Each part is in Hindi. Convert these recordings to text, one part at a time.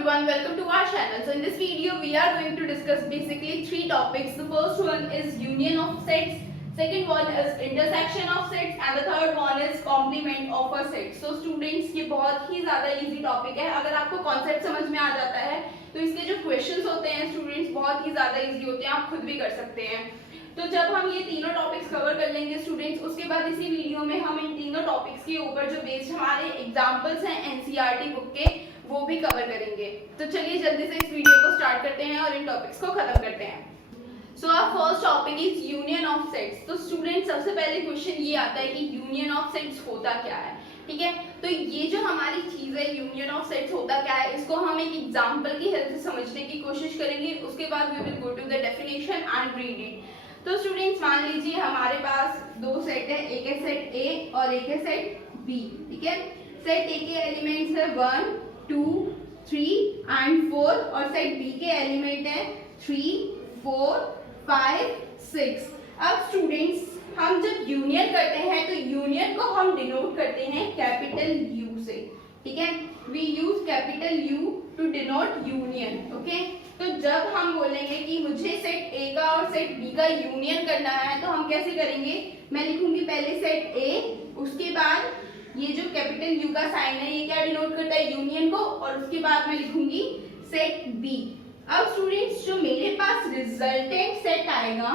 everyone, welcome to our channel. So in this video we are going to discuss basically three topics. The first one is union of sets, second one is intersection of sets and the third one is complement of a set. So students ये बहुत ही ज़्यादा easy topic है. अगर आपको concept समझ में आ जाता है तो इसके जो questions होते हैं students बहुत ही ज़्यादा easy होते हैं, आप खुद भी कर सकते हैं. तो जब हम ये तीनों टॉपिक्स कवर कर लेंगे स्टूडेंट्स, उसके बाद इसी वीडियो में हम इन तीनों टॉपिक्स के ऊपर जो बेस्ड हमारे एग्जांपल्स हैं एनसीईआरटी बुक के वो भी कवर करेंगे. तो चलिए जल्दी से इस वीडियो को स्टार्ट करते हैं और इन टॉपिक्स को खत्म करते हैं. So our first topic is union of sets. तो स्टूडेंट्स सबसे पहले क्वेश्चन ये आता है कि यूनियन ऑफ सेट्स होता क्या है. ठीक है, तो ये जो हमारी चीज है यूनियन ऑफ सेट्स होता क्या है, इसको हम एक एग्जांपल की हेल्प से समझने की कोशिश करेंगे. उसके बाद we will go to the definition and read it. तो स्टूडेंट्स मान लीजिए हमारे पास दो सेट है, एक है सेट ए और एक है सेट बी. ठीक है, सेट ए के एलिमेंट्स है 1 2 3 एंड 4 और सेट बी के एलिमेंट है 3 4 5 6. अब स्टूडेंट्स हम जब यूनियन करते हैं तो यूनियन को हम डिनोट करते हैं कैपिटल यू से. ठीक है, we use capital U to denote union. Okay, तो जब हम बोलेंगे कि मुझे सेट ए का और सेट बी का यूनियन करना है तो हम कैसे करेंगे. मैं लिखूंगी पहले सेट ए, उसके बाद ये जो कैपिटल यू का साइन है ये क्या डिनोट करता है यूनियन को, और उसके बाद मैं लिखूंगी सेट बी. अब स्टूडेंट्स जो मेरे पास रिजल्टेंट सेट आएगा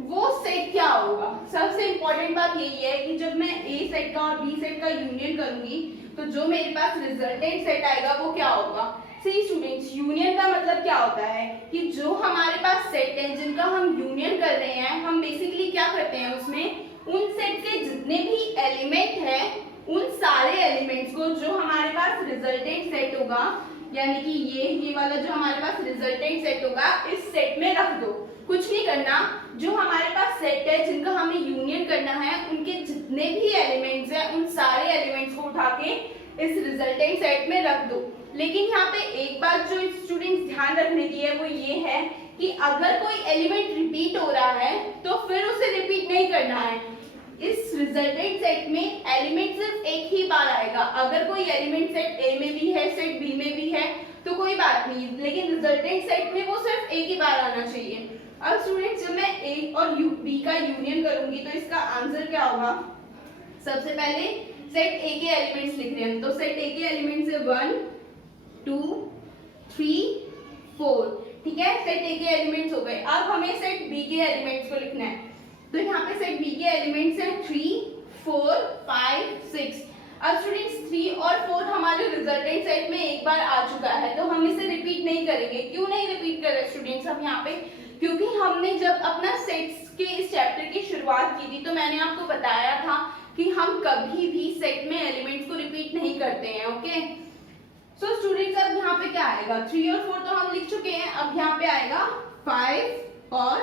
वो सेट क्या होगा. सबसे इंपॉर्टेंट बात यही है कि जब मैं ए सेट का और बी सेट का यूनियन करूंगी तो जो मेरे पास रिजल्टेंट सेट आएगा वो क्या होगा. सी स्टूडेंट्स, यूनियन का मतलब क्या होता है कि जो हमारे पास सेट है जिनका हम यूनियन कर रहे हैं, हम बेसिकली क्या करते हैं उसमें उन सेट के जितने भी एलिमेंट है उन सारे एलिमेंट्स को जो हमारे पास रिजल्टेंट सेट होगा, यानी कि ये वाला जो हमारे पास रिजल्टेंट सेट होगा इस सेट में रख दो. कुछ नहीं करना, जो हमारे पास सेट है जिनका हमें यूनियन करना है उनके जितने भी एलिमेंट्स हैं उन सारे एलिमेंट्स को उठा के इस रिजल्टेंट सेट में रख दो. लेकिन यहाँ पे एक बात जो स्टूडेंट्स ध्यान रखने की है वो ये है कि अगर कोई एलिमेंट रिपीट हो रहा है तो फिर उसे रिपीट नहीं करना है. इस रिजल्टेंट सेट में एलिमेंट सिर्फ एक ही बार आएगा. अगर कोई एलिमेंट सेट ए में भी है सेट बी में भी है तो कोई बात नहीं, लेकिन रिजल्टेंट सेट में वो सिर्फ एक ही बार आना चाहिए. अब स्टूडेंट्स जब मैं ए और बी का यूनियन करूंगी तो इसका आंसर क्या होगा. सबसे पहले सेट ए के एलिमेंट्स लिख रहे हैं, तो सेट ए के एलिमेंट्स है 1 2 3 4. ठीक है, सेट ए के एलिमेंट्स हो गए. अब हमें सेट बी के एलिमेंट्स को लिखना है, तो यहाँ पे सेट बी के एलिमेंट्स हैं 3 4 5 6. अब स्टूडेंट्स 3 और 4 हमारे रिजल्टेंट सेट में एक बार आ चुका है तो हम इसे रिपीट नहीं करेंगे. क्यों नहीं रिपीट कर रहे स्टूडेंट्स हम यहाँ पे, क्योंकि हमने जब अपना सेट्स के इस चैप्टर की शुरुआत की थी तो मैंने आपको बताया था कि हम कभी भी सेट में एलिमेंट्स को रिपीट नहीं करते हैं. ओके, सो स्टूडेंट्स अब यहाँ पे क्या आएगा, 3 और 4 तो हम लिख चुके हैं. अब यहाँ पे आएगा 5 और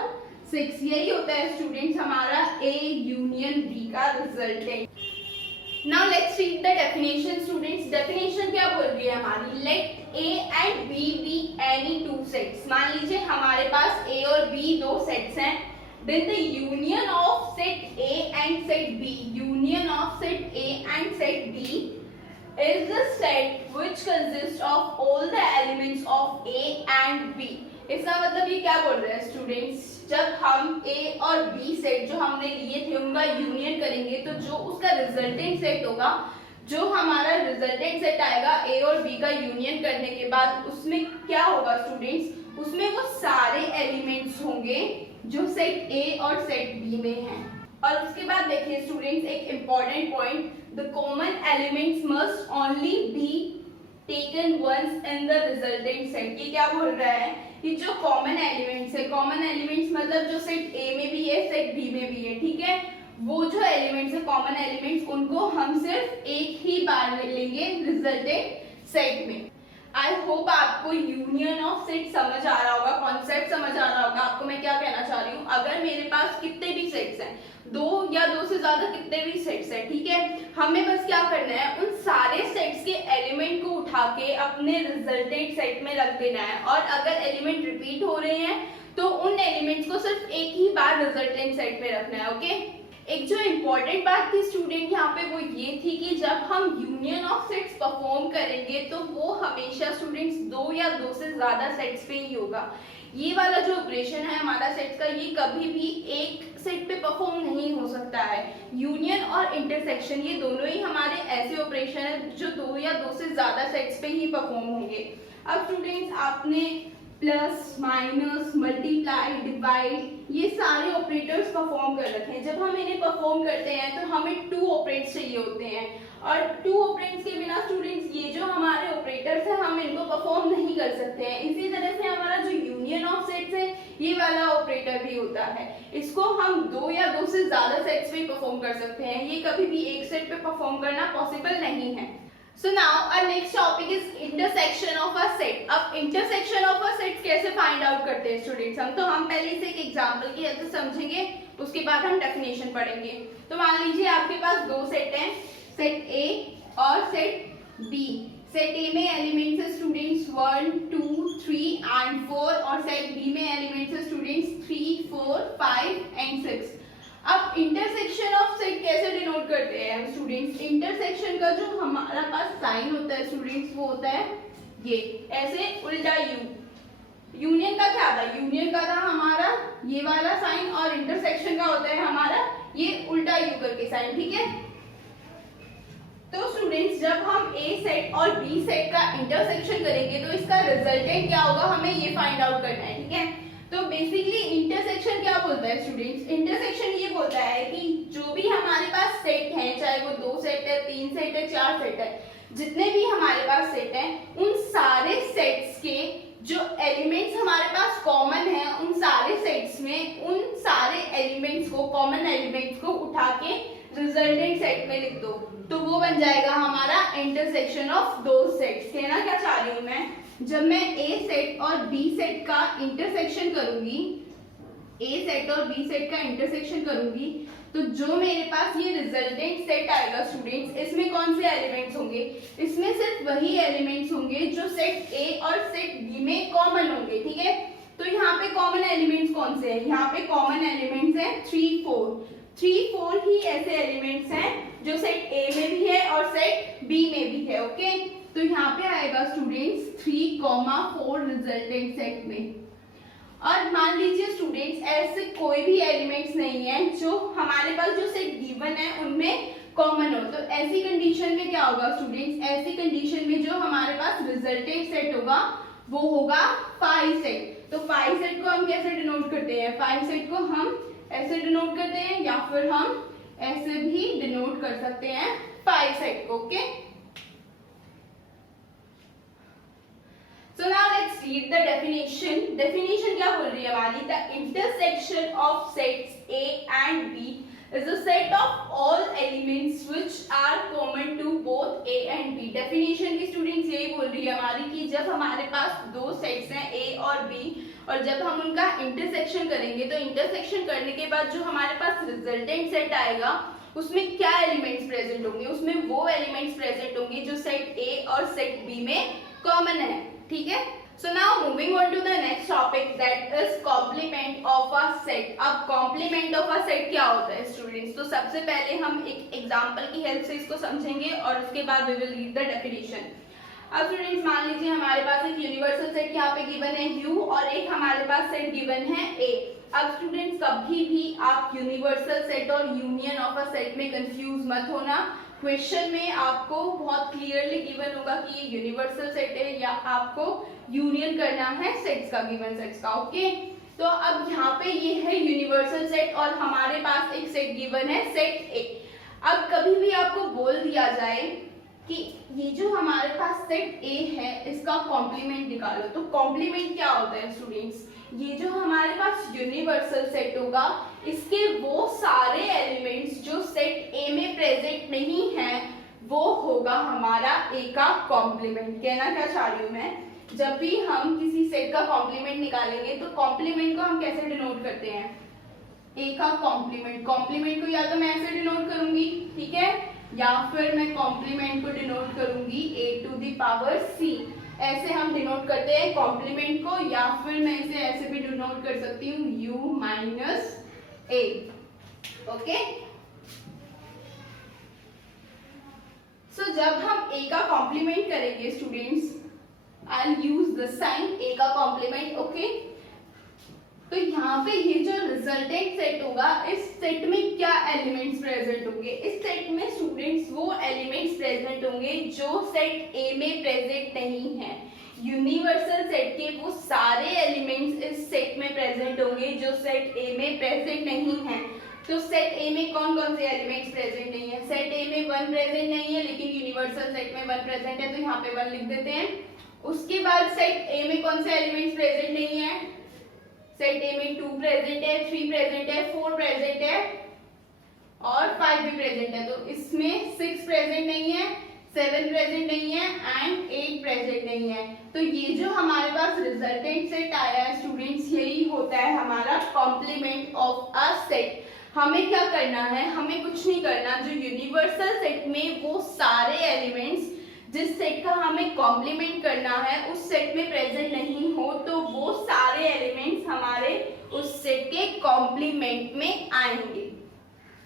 6. यही होता है स्टूडेंट्स हमारा ए यूनियन बी का resultant. Now let's read the definition. Students definition क्या बोल रही है हमारी, let A and B be any two sets. मान लीजिए हमारे पास ए और बी दो सेट्स हैं. Then the union of set A and set B, union of set A and set B is the set which consists of all the elements of A and B. इसका मतलब ये क्या बोल रहे हैं स्टूडेंट्स, जब हम A और B सेट जो हमने लिए थे उनका यूनियन करेंगे तो जो उसका रिजल्टेंट सेट होगा, जो हमारा रिजल्टेंट सेट आएगा A और B का यूनियन करने के बाद उसमें क्या होगा स्टूडेंट्स, उसमें वो सारे एलिमेंट्स होंगे जो सेट A और सेट B में हैं. और उसके बाद देखिए स्टूडेंट्स एक important point, the common elements must only be taken once in the resultant set. ये क्या बोल रहा है कि जो कॉमन एलिमेंट्स है, कॉमन एलिमेंट्स मतलब जो सेट ए में भी है सेट बी में भी है. ठीक है, वो जो एलिमेंट्स है कॉमन एलिमेंट्स उनको हम सिर्फ एक ही बार लेंगे रिजल्टेंट सेट में. आई होप आपको यूनियन ऑफ सेट समझ आ रहा होगा, कॉन्सेप्ट समझ आ रहा होगा. आपको मैं क्या कहना चाह रही हूँ, अगर मेरे पास कितने भी सेट्स हैं, दो या दो से ज्यादा कितने भी सेट्स हैं, ठीक है, हमें बस क्या करना है उन सारे सेट्स के एलिमेंट को उठा के अपने रिजल्टेंट सेट में रख देना है. और अगर एलिमेंट रिपीट हो रहे हैं तो उन एलिमेंट्स को सिर्फ एक ही बार रिजल्टेंट सेट में रखना है. ओके, एक जो इम्पोर्टेंट बात थी स्टूडेंट यहाँ पे वो ये थी कि जब हम यूनियन ऑफ सेट्स परफॉर्म करेंगे तो वो हमेशा स्टूडेंट्स 2 या 2 से ज्यादा सेट्स पे ही होगा। ये वाला जो ऑपरेशन है हमारा सेट्स का, ये कभी भी एक सेट पे परफॉर्म नहीं हो सकता है। यूनियन और इंटरसेक्शन ये दोनों ही हमारे ऐसे ऑपरेशन है जो 2 या 2 से ज्यादा सेट्स पे ही परफॉर्म होंगे। अब स्टूडेंट्स आपने प्लस, माइनस, मल्टीप्लाई, डिवाइड ये सारे ऑपरेटर्स परफॉर्म कर रखे हैं। जब हम इन्हें परफॉर्म करते हैं तो हमें 2 ऑपरेट्स चाहिए होते हैं और 2 ऑपरेट्स के बिना स्टूडेंट्स ये जो हमारे ऑपरेटर्स हैं हम इनको परफॉर्म नहीं कर सकते हैं। इसी तरह से हमारा जो यूनियन ऑफ सेट्स है ये वाला ऑपरेटर भी होता है। इसको हम 2 या 2 से ज्यादा सेट्स पे परफॉर्म कर सकते हैं, ये कभी भी एक सेट पे परफॉर्म करना पॉसिबल नहीं है। So now our next topic is intersection of a set। अब intersection of a set कैसे find out करते हैं स्टूडेंट्स हम पहले से एक एग्जांपल की हेल्प से समझेंगे, उसके बाद हम डेफिनेशन पढ़ेंगे। तो मान लीजिए आपके पास 2 सेट हैं, सेट A और सेट B। सेट A में एलिमेंट्स है स्टूडेंट्स 1, 2, 3 and 4 और सेट B में एलिमेंट्स है स्टूडेंट्स 3, 4, 5 and 6। अब इंटरसेक्शन ऑफ सेट कैसे डिनोट करते हैं हम स्टूडेंट्स? इंटरसेक्शन का जो हमारा पास साइन होता है स्टूडेंट्स वो होता है ये ऐसे उल्टा यू। यूनियन का क्या था? यूनियन का था हमारा ये वाला साइन और इंटरसेक्शन का होता है हमारा ये उल्टा यू करके साइन, ठीक है। तो स्टूडेंट्स जब हम ए सेट और बी सेट का इंटरसेक्शन करेंगे तो इसका रिजल्टेंट क्या होगा हमें ये फाइंड आउट करना है, ठीक है। तो बेसिकली इंटरसेक्शन क्या बोलता है स्टूडेंट्स? इंटरसेक्शन ये बोलता है कि जो भी हमारे पास सेट है, चाहे वो 2 सेट है, 3 सेट है, 4 सेट है, जितने भी हमारे पास सेट है उन सारे सेट्स के जो एलिमेंट्स हमारे पास कॉमन है उन सारे सेट्स में उन सारे एलिमेंट्स को, कॉमन एलिमेंट्स को उठा के रिजल्टेंट सेट में लिख दो, तो वो बन जाएगा हमारा इंटरसेक्शन ऑफ दो सेट्स। कहना क्या चाह रही हूं मैं, जब मैं ए सेट और बी सेट का इंटरसेक्शन करूंगी, ए सेट और बी सेट का इंटरसेक्शन करूंगी, तो जो मेरे पास ये रिजल्टेंट सेट आएगा स्टूडेंट्स, इसमें कौन से एलिमेंट्स होंगे? इसमें सिर्फ वही एलिमेंट्स होंगे जो सेट ए और सेट बी में कॉमन होंगे, ठीक है। तो यहाँ पे कॉमन एलिमेंट्स कौन से हैं? यहाँ पे कॉमन एलिमेंट्स हैं 3, 4 ही ऐसे एलिमेंट्स हैं जो सेट ए में भी है और सेट बी में भी है, ओके। तो यहाँ पे आएगा स्टूडेंट्स 3, 4 रिजल्टेंट सेट में। और मान लीजिए स्टूडेंट्स ऐसे कोई भी एलिमेंट्स नहीं है जो हमारे पास जो सेट गिवन है उनमें कॉमन हो, तो ऐसी कंडीशन में क्या होगा स्टूडेंट्स? ऐसी कंडीशन में जो हमारे पास रिजल्टेंट सेट होगा वो होगा 5 सेट। तो 5 सेट को हम कैसे डिनोट करते हैं? 5 सेट को हम ऐसे डिनोट करते हैं या फिर हम ऐसे भी डिनोट कर सकते हैं 5 सेट को, okay. So now let's read the definition. Definition क्या बोल रही है हमारी? The intersection of sets A and B is a set of all elements which are common to both A and B. Definition की students यही बोल रही है हमारी कि जब हमारे पास दो सेट्स हैं A और B और जब हम उनका इंटरसेक्शन करेंगे तो इंटरसेक्शन करने के बाद जो हमारे पास रिजल्टेंट सेट आएगा उसमें क्या एलिमेंट्स प्रेजेंट होंगे? उसमें वो एलिमेंट्स प्रेजेंट होंगे जो सेट A और सेट B में कॉमन है, ठीक है। So now moving on to the next topic that is complement of a set. अब कॉम्प्लीमेंट ऑफ अ सेट क्या होता है स्टूडेंट्स? तो सबसे पहले हम एक एग्जांपल की हेल्प से इसको समझेंगे और उसके बाद we will read the definition. अब स्टूडेंट्स मान लीजिए हमारे पास एक यूनिवर्सल सेट यहाँ पे गिवन है U और एक हमारे पास सेट गिवन है A। अब स्टूडेंट्स कभी भी आप यूनिवर्सल सेट और यूनियन ऑफ अ सेट में कंफ्यूज मत होना। क्वेश्चन में आपको बहुत क्लियरली गिवन होगा कि ये यूनिवर्सल सेट है या आपको यूनियन करना है सेट्स का, गिवन सेट्स का, ओके। तो अब यहाँ पे ये है यूनिवर्सल सेट और हमारे पास एक सेट गिवन है सेट ए। अब कभी भी आपको बोल दिया जाए कि ये जो हमारे पास सेट ए है इसका कॉम्प्लीमेंट निकालो, तो कॉम्प्लीमेंट क्या होता है स्टूडेंट्स? ये जो हमारे पास यूनिवर्सल सेट होगा इसके वो सारे एलिमेंट्स जो सेट ए में प्रेजेंट नहीं है वो होगा हमारा ए का कॉम्प्लीमेंट। कहना क्या चाह रही हूँ मैं, जब भी हम किसी सेट का कॉम्प्लीमेंट निकालेंगे तो कॉम्प्लीमेंट को हम कैसे डिनोट करते हैं? ए का कॉम्प्लीमेंट। कॉम्प्लीमेंट को या तो मैं ऐसे डिनोट करूंगी, ठीक है, या फिर मैं कॉम्प्लीमेंट को डिनोट करूंगी a to the power c। ऐसे हम डिनोट करते हैं कॉम्प्लीमेंट को, या फिर मैं इसे ऐसे भी डिनोट कर सकती हूँ u minus a, okay. So जब हम ए का कॉम्प्लीमेंट करेंगे students, I use the sign A का कॉम्प्लीमेंट, ओके। तो यहाँ पे ये जो रिजल्टेंट सेट होगा, इस सेट में क्या एलिमेंट्स प्रेजेंट होंगे? इस सेट में स्टूडेंट्स वो एलिमेंट्स प्रेजेंट होंगे जो सेट ए में प्रेजेंट नहीं है। यूनिवर्सल सेट के वो सारे एलिमेंट्स इस सेट में प्रेजेंट होंगे जो सेट ए में प्रेजेंट नहीं है। तो सेट ए में कौन कौन से एलिमेंट्स प्रेजेंट नहीं है? सेट ए में 1 प्रेजेंट नहीं है, लेकिन यूनिवर्सल सेट में 1 प्रेजेंट है, तो यहाँ पे 1 लिख देते हैं। उसके बाद सेट ए में कौन से एलिमेंट्स प्रेजेंट नहीं है? सेट ए में 2 प्रेजेंट है, 3 प्रेजेंट है, 4 प्रेजेंट है और 5 भी प्रेजेंट है। तो इसमें 6 प्रेजेंट नहीं है, 7 प्रेजेंट नहीं है एंड 8 प्रेजेंट नहीं है। तो ये जो हमारे पास रिजल्टेंट सेट आया है स्टूडेंट्स, यही होता है हमारा कॉम्प्लीमेंट ऑफ अ सेट। हमें क्या करना है? हमें कुछ नहीं करना, जो यूनिवर्सल सेट में वो सारे एलिमेंट्स जिस सेट का हमें कॉम्प्लीमेंट करना है उस सेट में प्रेजेंट नहीं हो, तो वो सारे एलिमेंट्स हमारे उस सेट के कॉम्प्लीमेंट में आएंगे।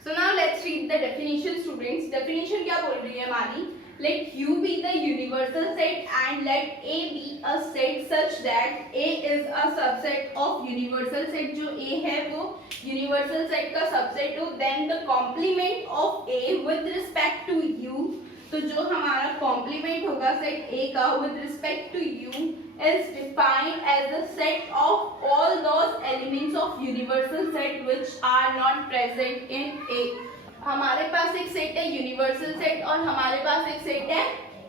सो now let's read the definition students. Definition क्या बोल रही है हमारी? Let U be the universal set and let A be a set such that A is a subset of universal set। जो A है वो universal set का subset हो। Then the complement of A with respect to U, तो जो हमारा complement होगा set A का with respect to U is defined as the set of all those elements of universal set which are not present in A। हमारे पास एक सेट है यूनिवर्सल सेट और हमारे पास एक सेट है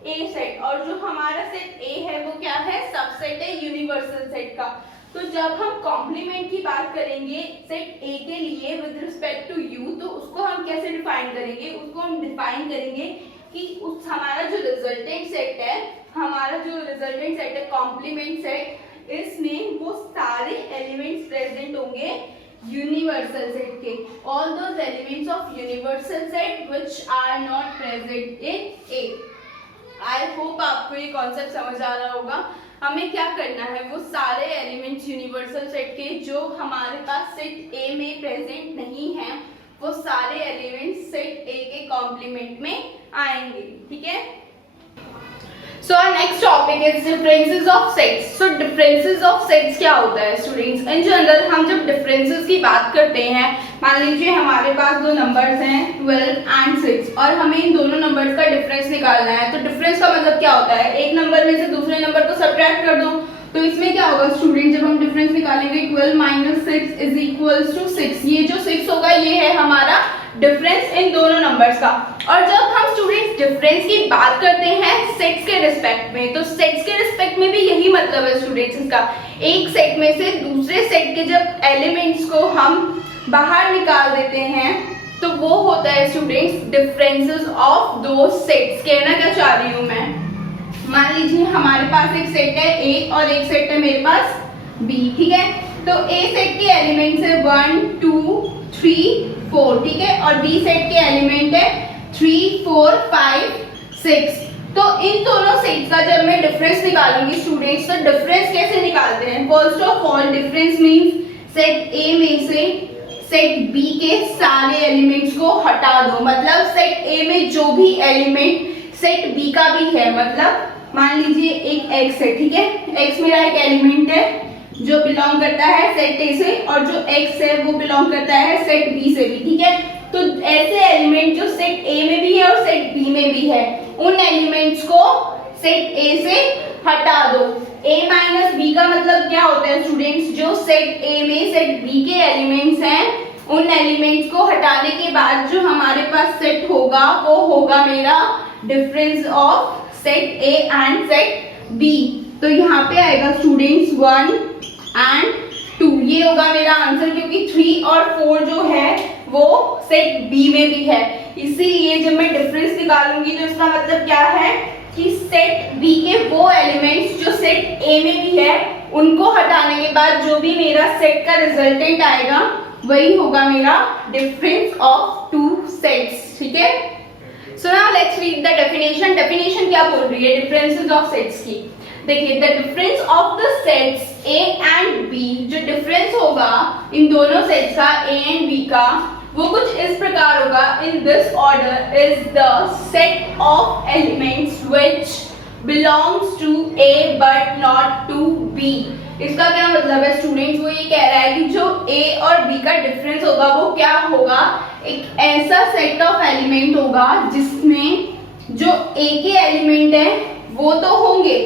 ए सेट, और जो हमारा सेट ए है वो क्या है? सबसेट है यूनिवर्सल सेट का। तो जब हम कॉम्प्लीमेंट की बात करेंगे सेट ए के लिए विद रिस्पेक्ट टू यू, तो उसको हम कैसे डिफाइन करेंगे? उसको हम डिफाइन करेंगे कि उस हमारा जो रिजल्टेंट सेट है, हमारा जो रिजल्टेंट सेट है कॉम्प्लीमेंट सेट, इसमें वो सारे एलिमेंट्स प्रेजेंट होंगे यूनिवर्सल सेट के। All those elements of universal set which are not present in A. I hope आपको ये कॉन्सेप्ट समझ आ रहा होगा। हमें क्या करना है? वो सारे एलिमेंट्स यूनिवर्सल सेट के जो हमारे पास सेट ए में प्रेजेंट नहीं है, वो सारे एलिमेंट्स सेट ए के कॉम्प्लीमेंट में आएंगे, ठीक है। So our next topic is differences of sets। So differences of sets क्या होता है स्टूडेंट्स? इन जनरल हम जब differences की बात करते हैं, मान लीजिए हमारे पास दो नंबर्स हैं 12 and 6 और हमें इन दोनों नंबर्स का डिफरेंस निकालना है। तो डिफरेंस का मतलब क्या होता है? एक नंबर में से दूसरे नंबर को सब्ट्रैक्ट कर दो। तो इसमें क्या होगा स्टूडेंट? जब हम डिफरेंस निकालेंगे 12 माइनस 6 इज इक्वल्स टू 6। ये जो 6 होगा ये है हमारा डिफरेंस इन दोनों नंबर्स का। और जब हम स्टूडेंट्स डिफरेंस की बात करते हैं सेट्स के रिस्पेक्ट में, तो सेट्स के रिस्पेक्ट में भी यही मतलब है स्टूडेंट्स इसका। एक सेट में से दूसरे सेट के जब एलिमेंट्स को हम बाहर निकाल देते हैं तो वो होता है स्टूडेंट्स डिफरेंसेस ऑफ दो सेट्स। कहना क्या चाह रही हूँ मैं? मान लीजिए हमारे पास एक सेट है ए और एक सेट है मेरे पास बी, ठीक है। तो ए सेट के एलिमेंट्स है 1 2 3 4, ठीक है, और बी सेट के एलिमेंट है 3 4 5 6। तो इन दोनों सेट्स का जब मैं डिफरेंस निकालूंगी स्टूडेंट्स, तो डिफरेंस कैसे निकालते हैं? First of all difference means set ए में से सेट बी के सारे एलिमेंट्स को हटा दो। मतलब सेट ए में जो भी एलिमेंट सेट बी का भी है, मतलब मान लीजिए एक x है, ठीक है, x मेरा एक एलिमेंट है जो बिलोंग करता है सेट ए से और जो x है वो बिलोंग करता है सेट बी से भी, ठीक है। तो ऐसे एलिमेंट जो सेट ए में भी है और सेट बी में भी है, उन एलिमेंट्स को सेट ए से हटा दो। a माइनस बी का मतलब क्या होता है स्टूडेंट्स? जो सेट ए में सेट बी के एलिमेंट्स हैं उन एलिमेंट्स को हटाने के बाद जो हमारे पास सेट होगा वो होगा मेरा difference of set A and set B. तो यहाँ पे आएगा स्टूडेंट्स 1 एंड 2, ये होगा मेरा आंसर, क्योंकि 3 और 4 जो है वो सेट बी में भी है। इसीलिए जब मैं डिफरेंस निकालूंगी तो इसका मतलब क्या है कि सेट बी के वो एलिमेंट्स जो सेट ए में भी है उनको हटाने के बाद जो भी मेरा सेट का रिजल्टेंट आएगा वही होगा मेरा डिफरेंस ऑफ टू सेट्स, ठीक है। So now let's read the definition. Definition क्या बोल रही है डिफरेंसेस ऑफ सेट्स की? देखिए, the difference of the sets A and B, जो डिफरेंस होगा इन दोनों सेट्स का ए एंड बी का, वो कुछ इस प्रकार होगा, in this order is the set of elements which belongs to A but not to B. इसका क्या मतलब है स्टूडेंट्स, वो ये कह रहा है कि जो ए और बी का डिफरेंस होगा वो क्या होगा, एक ऐसा सेट ऑफ एलिमेंट होगा जिसमें जो ए के एलिमेंट है वो तो होंगे,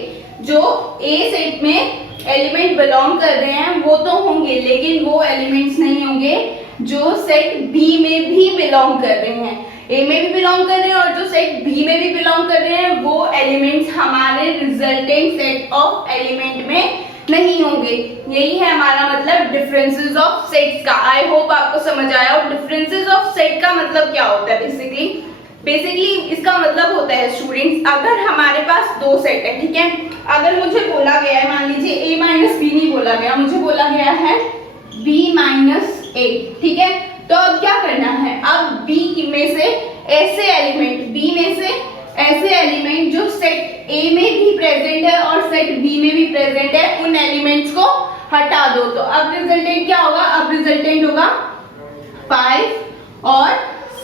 जो ए सेट में एलिमेंट बिलोंग कर रहे हैं वो तो होंगे, लेकिन वो एलिमेंट्स नहीं होंगे जो सेट बी में भी बिलोंग कर रहे हैं। ए में भी बिलोंग कर रहे हैं और जो सेट बी में भी बिलोंग कर रहे हैं वो एलिमेंट्स हमारे रिजल्टेंट सेट ऑफ एलिमेंट में नहीं होंगे। यही है हमारा मतलब डिफरेंसेस ऑफ सेट्स का। आई होप आपको समझ आया। और डिफरेंसेस ऑफ सेट का मतलब क्या होता है बेसिकली इसका मतलब होता है स्टूडेंट्स, अगर हमारे पास दो सेट है, ठीक है, अगर मुझे बोला गया है, मान लीजिए a माइनस बी नहीं बोला गया, मुझे बोला गया है b माइनस a, ठीक है, तो अब क्या करना है, अब b में से ऐसे एलिमेंट जो सेट a में भी प्रेजेंट है और सेट b में भी प्रेजेंट है, उन एलिमेंट्स को हटा दो। तो अब रिजल्टेंट क्या होगा, अब रिजल्टेंट होगा 5 और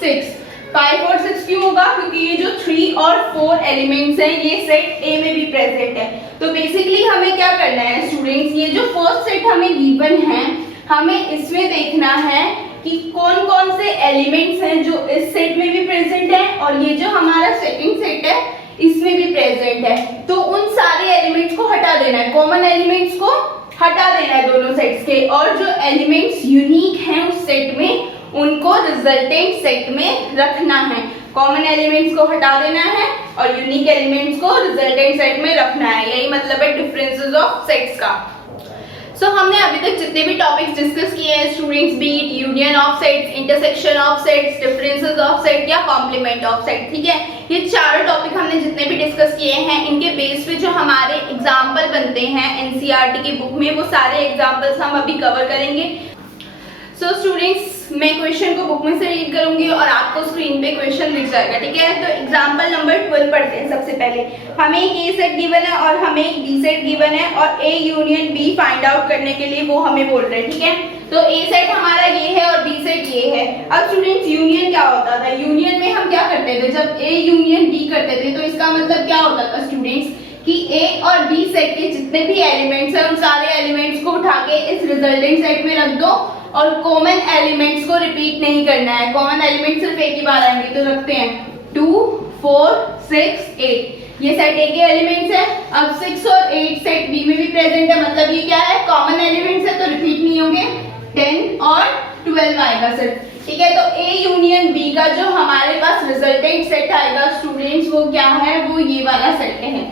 6। 5 और 6 क्यों होगा, क्योंकि ये जो 3 और 4 एलिमेंट्स हैं ये सेट A में भी प्रेजेंट है। तो बेसिकली हमें क्या करना है स्टूडेंट्स, ये जो फर्स्ट सेट हमें गिवन है, हमें इसमें देखना है कि कौन कौन से एलिमेंट्स हैं जो इस सेट में भी प्रेजेंट है और ये जो हमारा सेकंड सेट है इसमें भी प्रेजेंट है। तो उन सारे एलिमेंट्स को हटा देना है, कॉमन एलिमेंट्स को हटा देना है दोनों सेट्स के, और जो एलिमेंट्स यूनिक हैं उस सेट में उनको रिजल्टेंट सेट में रखना है। कॉमन एलिमेंट्स को हटा देना है और यूनिक एलिमेंट्स को रिजल्टेंट सेट में रखना है। यही मतलब है डिफरेंसेस ऑफ सेट्स का। सो हमने अभी तक जितने भी टॉपिक्स डिस्कस किए हैं स्टूडेंट्स, बीट union of sets, intersection of sets, differences of set या कॉम्प्लीमेंट ऑफ सेट, ठीक है, ये चारों टॉपिक हमने जितने भी डिस्कस किए हैं इनके बेस पे जो हमारे एग्जाम्पल बनते हैं एनसीईआरटी की बुक में, वो सारे एग्जाम्पल्स हम अभी कवर करेंगे। सो स्टूडेंट्स, मैं क्वेश्चन को बुक में से रीड करूंगी और आपको स्क्रीन पे क्वेश्चन दिख जाएगा, ठीक है। तो एग्जांपल नंबर 12 पढ़ते हैं। सबसे पहले हमें एक ए सेट गिवन है और हमें एक बी सेट गिवन है और A union B find out करने के लिए वो हमें बोल रहे हैं, ठीक है। तो ए सेट हमारा ये है और बी सेट ये है। अब स्टूडेंट्स यूनियन क्या होता था, यूनियन में हम क्या करते थे, जब ए यूनियन बी करते थे तो इसका मतलब क्या होता था स्टूडेंट्स कि ए और बी सेट के जितने भी एलिमेंट्स हैं उन सारे एलिमेंट्स को उठा के इस रिजल्टेंट सेट में रख दो और कॉमन एलिमेंट्स को रिपीट नहीं करना है। कॉमन एलिमेंट सिर्फ एक ही बार आएंगे, तो रखते हैं 2 4 6 8, ये सेट ए के एलिमेंट्स है। अब 6 और 8 सेट बी में भी प्रेजेंट है, मतलब ये क्या है, कॉमन एलिमेंट्स है तो रिपीट नहीं होंगे। 10 और 12 आएगा सिर्फ, ठीक है। तो ए यूनियन बी का जो हमारे पास रिजल्टेंट सेट आएगा स्टूडेंट्स वो क्या है, वो ये वाला सेट है।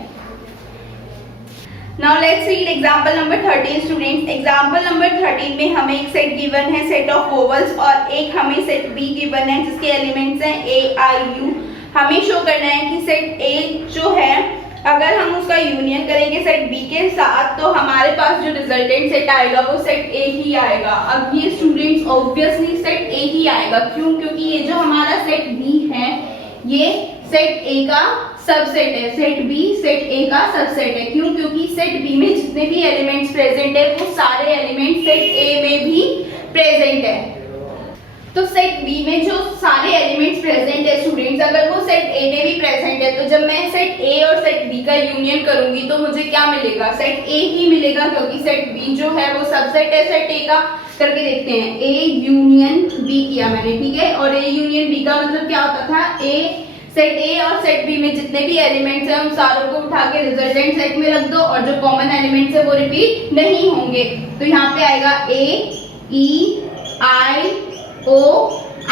Now let's read example number 13 students. Example number 13 में हमें एक सेट गिवन है, सेट ऑफ वोवल्स, और एक हमें सेट बी गिवन है जिसके एलिमेंट्स हैं ए आई यू। हमें शो करना है कि सेट ए जो है अगर हम उसका यूनियन करेंगे सेट बी के साथ तो हमारे पास जो रिजल्टेंट सेट आएगा वो सेट ए ही आएगा। अब ये स्टूडेंट्स ऑब्वियसली सेट ए ही आएगा, क्यों, क्योंकि ये जो हमारा सेट बी है ये सेट ए का सबसेट है, सेट बी सेट ए का सबसेट है। क्यों, क्योंकि सेट बी में जितने भी एलिमेंट्स प्रेजेंट है वो सारे एलिमेंट्स सेट ए में भी प्रेजेंट है। तो सेट बी में जो सारे एलिमेंट्स प्रेजेंट है स्टूडेंट्स, अगर वो सेट ए में भी प्रेजेंट है तो जब मैं सेट ए और सेट बी का यूनियन करूंगी तो मुझे क्या मिलेगा, सेट ए ही मिलेगा, क्योंकि सेट बी जो है वो सबसेट है सेट ए का। करके देखते हैं, ए यूनियन बी किया मैंने, ठीक है, और ए यूनियन बी का मतलब क्या होता था, ए सेट ए और सेट बी में जितने भी एलिमेंट्स हैं उन सारों को उठा के रिजल्टेंट सेट में रख दो और जो कॉमन एलिमेंट्स है वो रिपीट नहीं होंगे। तो यहाँ पे आएगा ए ई आई ओ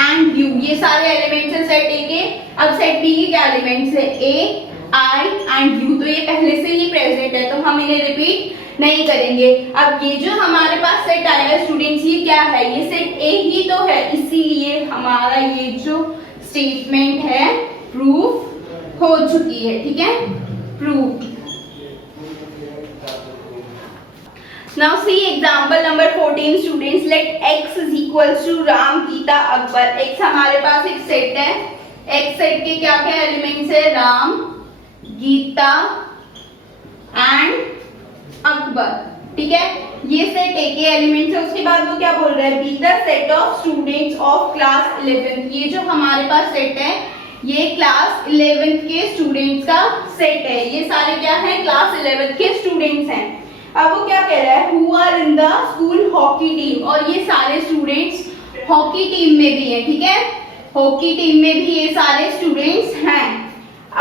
एंड यू, ये सारे एलिमेंट्स हैं सेट ए के। अब सेट बी के क्या एलिमेंट्स है, ए आई एंड यू, तो ये पहले से ही प्रेजेंट है तो हम इन्हें रिपीट नहीं करेंगे। अब ये जो हमारे पास सेट आएगा स्टूडेंट्स ये क्या है, ये सेट ए ही तो है, इसीलिए हमारा ये जो स्टेटमेंट है प्रूफ हो चुकी है, ठीक है, proof. Now see example number 14 students. Let x is equals to Ram Geeta Akbar. x हमारे पास एक सेट है, x सेट के क्या क्या एलिमेंट्स है, राम गीता एंड अकबर, ठीक है, ये सेट ए के एलिमेंट्स है। उसके बाद वो क्या बोल रहा है, be the set of students of class 11th। ये जो हमारे पास सेट है ये क्लास 11th के स्टूडेंट्स का सेट है। ये सारे क्या है, क्लास 11th के स्टूडेंट्स हैं। अब वो क्या कह रहा है, who are in the school hockey team, और ये सारे स्टूडेंट्स हॉकी टीम में भी हैं। ठीक है, हॉकी टीम में भी ये सारे स्टूडेंट्स हैं।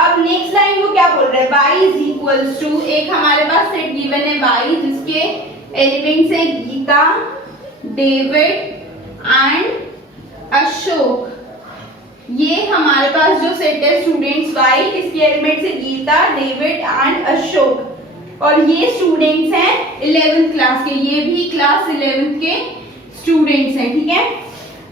अब नेक्स्ट लाइन वो क्या बोल रहा है, y इज इक्वल्स टू, एक हमारे पास सेट गिवन है y जिसके एलिमेंट्स है गीता, डेविड एंड अशोक। ये हमारे पास जो सेट है स्टूडेंट्स y, इसके एलिमेंट्स है गीता, डेविड एंड अशोक, और ये स्टूडेंट्स हैं 11th क्लास के, ये भी क्लास 11th के स्टूडेंट्स हैं। ठीक है,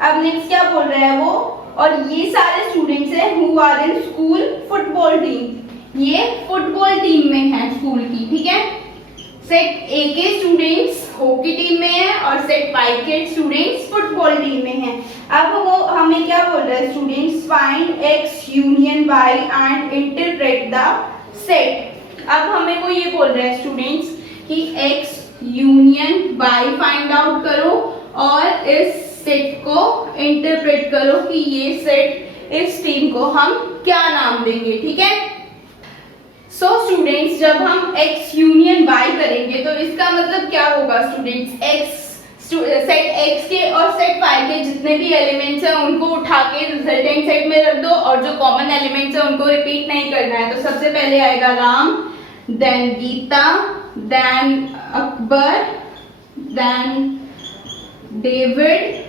अब नेक्स्ट क्या बोल रहा है वो, और ये सारे स्टूडेंट्स हैं who are in school football team, ये फुटबॉल टीम में है स्कूल की। ठीक है, सेट ए के स्टूडेंट्स हॉकी टीम में है और सेट वाई के स्टूडेंट्स फुटबॉल टीम में हैं। अब वो हमें क्या बोल रहा है, students find X union Y and interpret the set. अब हमें वो ये बोल रहा है स्टूडेंट्स कि X union Y find out करो और इस सेट को इंटरप्रेट करो कि ये सेट, इस टीम को हम क्या नाम देंगे। ठीक है, सो स्टूडेंट्स जब हम x यूनियन y करेंगे तो इसका मतलब क्या होगा स्टूडेंट्स, सेट x के और सेट y के जितने भी एलिमेंट्स हैं उनको उठा के रिजल्टेंट सेट में रख दो, और जो कॉमन एलिमेंट्स हैं उनको रिपीट नहीं करना है। तो सबसे पहले आएगा Ram, then Geeta, then Akbar, then David,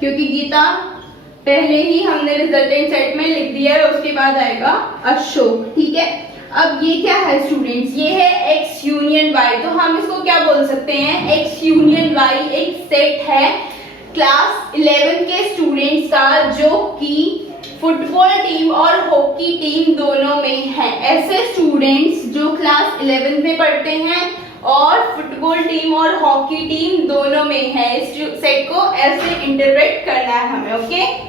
क्योंकि गीता पहले ही हमने रिजल्टेंट सेट में लिख दिया है, उसके बाद आएगा अशोक। ठीक है, अब ये क्या है स्टूडेंट्स, ये है x यूनियन y, तो हम इसको क्या बोल सकते हैं, x यूनियन y एक सेट है क्लास 11 के स्टूडेंट्स का जो कि फुटबॉल टीम और हॉकी टीम दोनों में है। ऐसे स्टूडेंट्स जो क्लास 11 में पढ़ते हैं और फुटबॉल टीम और हॉकी टीम दोनों में है, इस सेट को ऐसे इंटरप्रेट करना है हमें। Okay,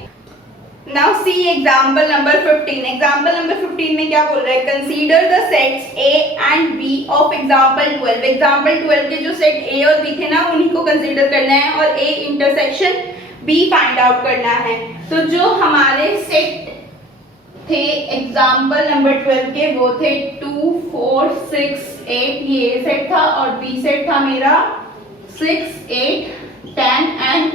now see example number 15। Example number 15 में क्या बोल रहा है, consider the sets A and B of example 12। Example 12 के जो सेट ए और बी थे ना उन्हीं को कंसीडर करना है और A intersection B find out करना है। तो जो हमारे सेट थे एग्जाम्पल नंबर 12 के वो थे 2, 4, 6, 8, ये सेट था, और बी सेट था मेरा 6, 8, 10 एंड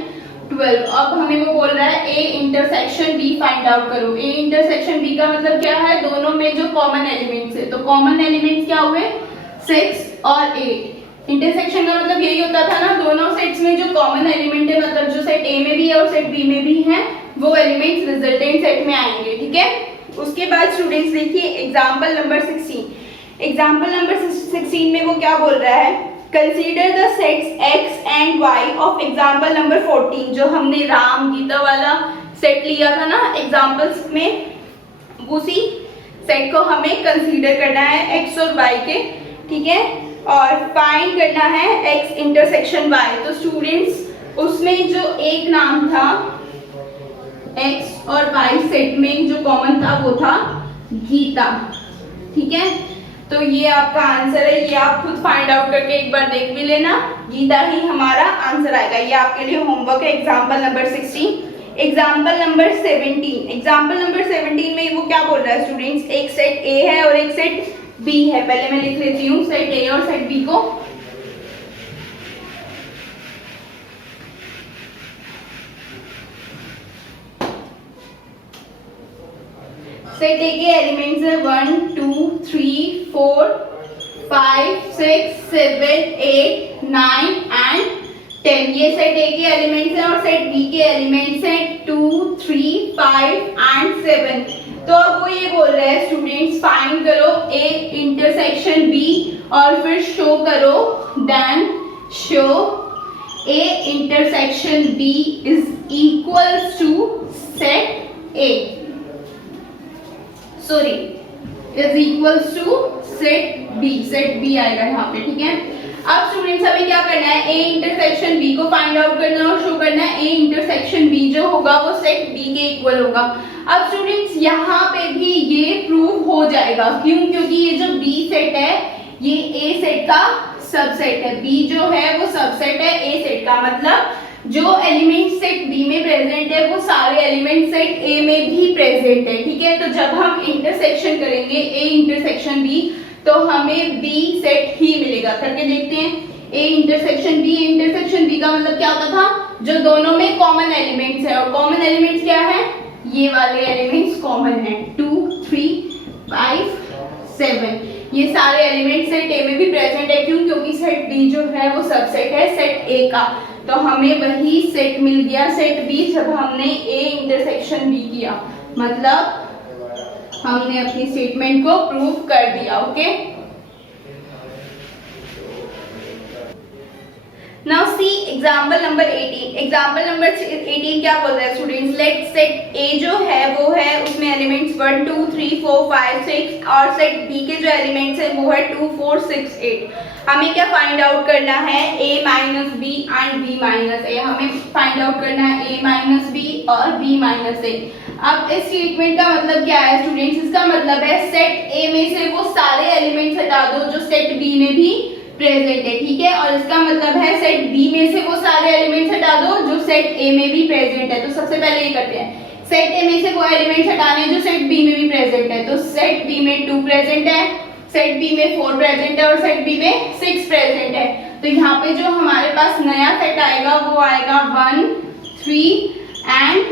12। अब हमें वो बोल रहा है A intersection B find out करो। ए इंटरसेक्शन बी का मतलब क्या है, दोनों में जो कॉमन एलिमेंट्स है, तो कॉमन एलिमेंट्स क्या हुए 6 और 8। इंटरसेक्शन का मतलब यही होता था ना, दोनों सेट्स में जो कॉमन एलिमेंट है, मतलब जो सेट ए में भी है और सेट बी में भी है, वो एलिमेंट्स रिजल्टेंट सेट में आएंगे। ठीक है, उसके बाद स्टूडेंट्स देखिए एग्जाम्पल नंबर 16। एग्जाम्पल नंबर 16 में वो क्या बोल रहा है, consider the sets x and y of example number 14। जो हमने राम गीता वाला सेट लिया था ना एग्जाम्पल्स में, उसी सेट को हमें कंसीडर करना है x और y के। ठीक है, और फाइंड करना है x इंटरसेक्शन y। तो स्टूडेंट्स उसमें जो एक नाम था x और y सेट में जो कॉमन था वो था गीता। ठीक है, तो ये आपका आंसर है, ये आप खुद फाइंड आउट करके एक बार देख भी लेना, गीता ही हमारा आंसर आएगा। ये आपके लिए होमवर्क है example number 16। Example number 17। Example number 17 में वो क्या बोल रहा है स्टूडेंट्स, एक सेट ए है और एक सेट बी है। पहले मैं लिख लेती हूँ सेट ए और सेट बी को। सेट ए के एलिमेंट्स है 1, 2, 3, 4, 5, 6, 7, 8, 9 एंड 10। ये सेट ए के एलिमेंट्स हैं और सेट बी के एलिमेंट्स हैं 2, 3, 5 एंड 7। तो अब वो ये बोल रहे हैं स्टूडेंट्स फाइंड करो ए इंटरसेक्शन बी और फिर शो करो, then show A intersection B is equals to set A, sorry is equals to set B आएगा यहाँ पे। ठीक है, अब स्टूडेंट्स हमें क्या करना है, ए इंटरसेक्शन बी को फाइंड आउट करना है और शो करना है ए इंटरसेक्शन बी जो होगा वो सेट बी के इक्वल होगा। अब स्टूडेंट्स यहाँ पे भी ये प्रूव हो जाएगा, क्यों, क्योंकि ये जो बी सेट है ये ए सेट का सबसेट है, बी जो है वो सबसेट है ए सेट का, मतलब जो एलिमेंट सेट बी में प्रेजेंट है वो सारे एलिमेंट सेट ए में भी प्रेजेंट है, ठीक है। तो जब हम इंटरसेक्शन करेंगे ए इंटरसेक्शन बी तो हमें बी सेट ही मिलेगा। करके देखते हैं, ए इंटरसेक्शन बी का मतलब क्या होता था, जो दोनों में कॉमन एलिमेंट्स है, और कॉमन एलिमेंट्स क्या है, ये वाले एलिमेंट्स कॉमन है, 2 3 5 7, ये सारे एलिमेंट सेट ए में भी प्रेजेंट है। क्यों? क्योंकि सेट बी जो है वो सबसेट है सेट ए का, तो हमें वही सेट मिल गया सेट बी जब हमने ए इंटरसेक्शन बी किया, मतलब हमने अपनी स्टेटमेंट को प्रूव कर दिया। Okay, now see example number 18। Example number 18 क्या बोल रहा है स्टूडेंट्स, लेट सेट ए जो है वो है उसमें एलिमेंट्स 1 2 3 4 5 6 और सेट बी के जो एलिमेंट्स है वो है 2 4 6 8। हमें क्या फाइंड आउट करना है, a minus B and b minus A. हमें फाइंड आउट करना है a माइनस बी और b माइनस ए। अब इस स्टेटमेंट का मतलब क्या है स्टूडेंट्स, इसका मतलब है सेट a में से वो सारे एलिमेंट्स हटा दो जो सेट b में भी प्रेजेंट है, ठीक है। और इसका मतलब है सेट b में से वो सारे एलिमेंट्स हटा दो जो सेट a में भी प्रेजेंट है। तो सबसे पहले ये करते हैं, सेट a में से वो एलिमेंट्स हटाने जो सेट b में भी प्रेजेंट है। तो सेट b में 2 प्रेजेंट है, सेट b में 4 प्रेजेंट है और सेट b में 6 प्रेजेंट है। तो यहाँ पे जो हमारे पास नया सेट आएगा वो आएगा 1 3 एंड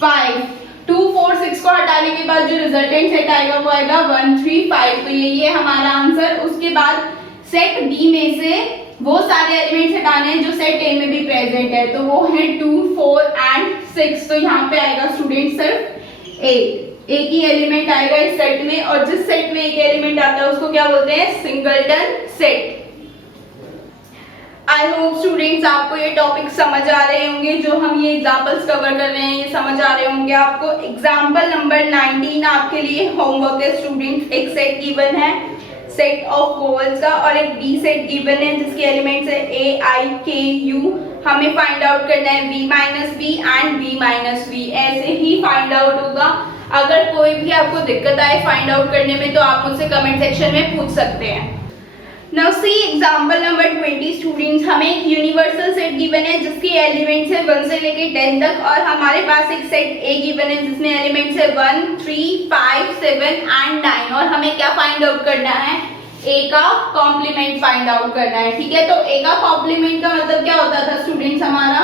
5। 2 4 6 को हटाने के बाद जो रिजल्टेंट सेट आएगा वो आएगा 1 3 5। तो ये हमारा आंसर। उसके बाद सेट बी में से वो सारे एलिमेंट्स हटाने हैं जो सेट ए में भी प्रेजेंट है, तो वो है 2 4 एंड 6। तो यहाँ पे आएगा स्टूडेंट सिर्फ एक ही एलिमेंट आएगा इस सेट में, और जिस सेट में एक एलिमेंट आता है उसको क्या बोलते हैं, singleton set. I hope students आपको ये टॉपिक समझ आ रहे होंगे, जो हम ये एग्जांपल्स कवर कर रहे हैं ये समझ आ रहे होंगे आपको। एग्जांपल नंबर 19 आपके लिए होमवर्क है स्टूडेंट्स। एक सेट गिवन है सेट ऑफ वोवेल्स का, और एक बी सेट गिवन है जिसके एलिमेंट्स है ए आई के यू। हमें फाइंड आउट करना है v minus B and b minus B. ऐसे ही फाइंड आउट होगा। अगर कोई भी आपको दिक्कत आए फाइंड आउट करने में तो आप मुझसे कमेंट सेक्शन में पूछ सकते हैं। Now see example number 20 students. हमें एक यूनिवर्सल सेट गिवन है जिसके एलिमेंट्स है 1 से लेके 10 तक, और हमारे पास एक सेट ए गिवन है जिसमें एलिमेंट्स है 1 3 5 7 एंड 9। और हमें क्या फाइंड आउट करना है, ए का कॉम्प्लीमेंट फाइंड आउट करना है, ठीक है। तो ए का कॉम्प्लीमेंट का मतलब क्या होता था स्टूडेंट्स, हमारा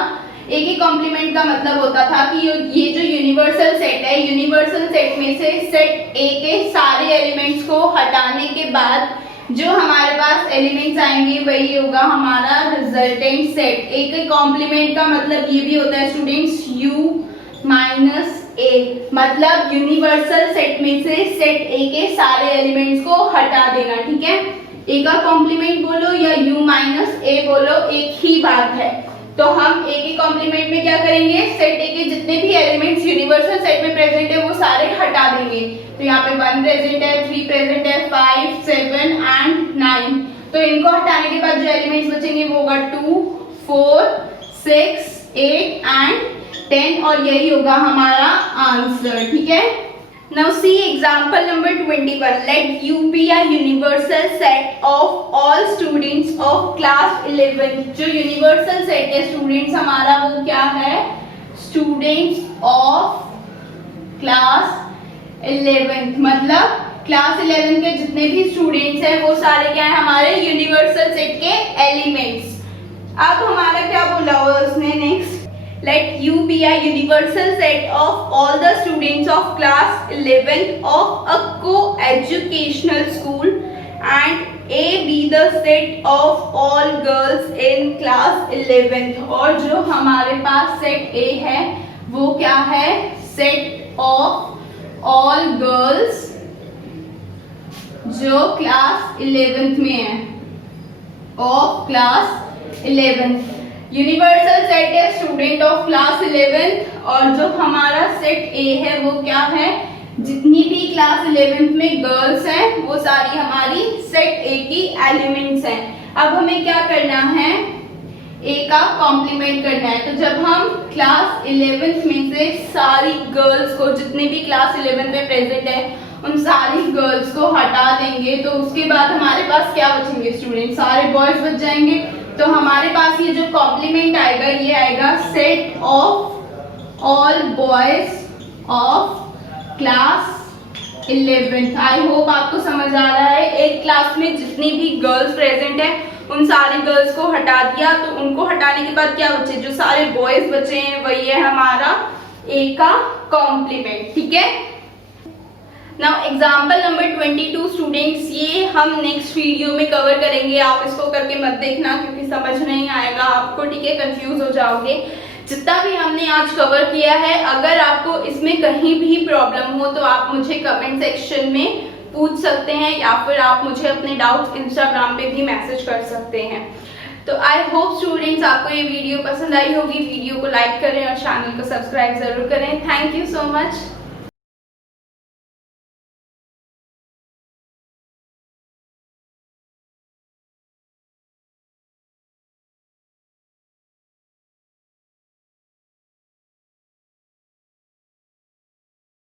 ए के कॉम्प्लीमेंट का मतलब होता था कि ये जो यूनिवर्सल सेट है, यूनिवर्सल सेट में से सेट ए के सारे एलिमेंट्स को हटाने के बाद जो हमारे पास एलिमेंट्स आएंगे वही होगा हमारा रिजल्टेंट सेट। ए के कॉम्प्लीमेंट का मतलब ये भी होता है स्टूडेंट्स u माइनस ए, मतलब यूनिवर्सल सेट में से सेट ए के सारे एलिमेंट्स को हटा देना, ठीक है। ए का कॉम्प्लीमेंट बोलो या u माइनस ए बोलो, एक ही बात है। तो हम ए के कॉम्प्लीमेंट में क्या करेंगे, सेट ए के जितने भी एलिमेंट्स यूनिवर्सल सेट में प्रेजेंट है वो सारे हटा देंगे। तो यहाँ पे 1 प्रेजेंट है, 3 प्रेजेंट है, 5 7 एंड 9। तो इनको हटाने के बाद जो एलिमेंट्स बचेंगे वो होगा 2 4 6 8 एंड 10, और यही होगा हमारा आंसर, ठीक है। Now see example number 21। Let u be a universal set of all students of class 11। जो यूनिवर्सल सेट है स्टूडेंट्स हमारा वो क्या है, स्टूडेंट्स ऑफ क्लास 11, मतलब क्लास 11 के जितने भी स्टूडेंट्स हैं वो सारे क्या है हमारे यूनिवर्सल सेट के एलिमेंट्स। अब हमारा क्या बोला हुआ उसने next, let u be a universal set of all the students of class 11 of a co-educational school and a be the set of all girls in class 11। और जो हमारे पास सेट a है वो क्या है, सेट ऑफ ऑल गर्ल्स जो क्लास 11th में है, ऑफ क्लास 11। यूनिवर्सल सेट है स्टूडेंट ऑफ क्लास 11, और जो हमारा सेट ए है वो क्या है, जितनी भी क्लास 11th में गर्ल्स हैं वो सारी हमारी सेट ए की एलिमेंट्स हैं। अब हमें क्या करना है, ए का कॉम्प्लीमेंट करना है। तो जब हम क्लास 11th में से सारी गर्ल्स को, जितने भी क्लास 11 में प्रेजेंट है उन सारी गर्ल्स को हटा देंगे तो उसके बाद हमारे पास क्या बचेंगे स्टूडेंट, सारे बॉयज बच जाएंगे। तो हमारे पास ये जो कॉम्प्लीमेंट आएगा ये आएगा set of all boys of class 11th। I hope आपको समझ आ रहा है। एक क्लास में जितनी भी गर्ल्स प्रेजेंट है उन सारी गर्ल्स को हटा दिया, तो उनको हटाने के बाद क्या बचे, जो सारे बॉयज बचे हैं वही है हमारा ए का कॉम्प्लीमेंट। ठीक है। नाउ एग्जाम्पल नंबर 22 स्टूडेंट्स, ये हम नेक्स्ट वीडियो में कवर करेंगे। आप इसको करके मत देखना क्योंकि समझ नहीं आएगा आपको, ठीक है, कंफ्यूज हो जाओगे। जितना भी हमने आज कवर किया है, अगर आपको इसमें कहीं भी प्रॉब्लम हो तो आप मुझे कमेंट सेक्शन में पूछ सकते हैं या फिर आप मुझे अपने डाउट्स इंस्टाग्राम पे भी मैसेज कर सकते हैं। तो आई होप स्टूडेंट्स आपको ये वीडियो पसंद आई होगी। वीडियो को लाइक करें और चैनल को सब्सक्राइब जरूर करें। Thank you so much.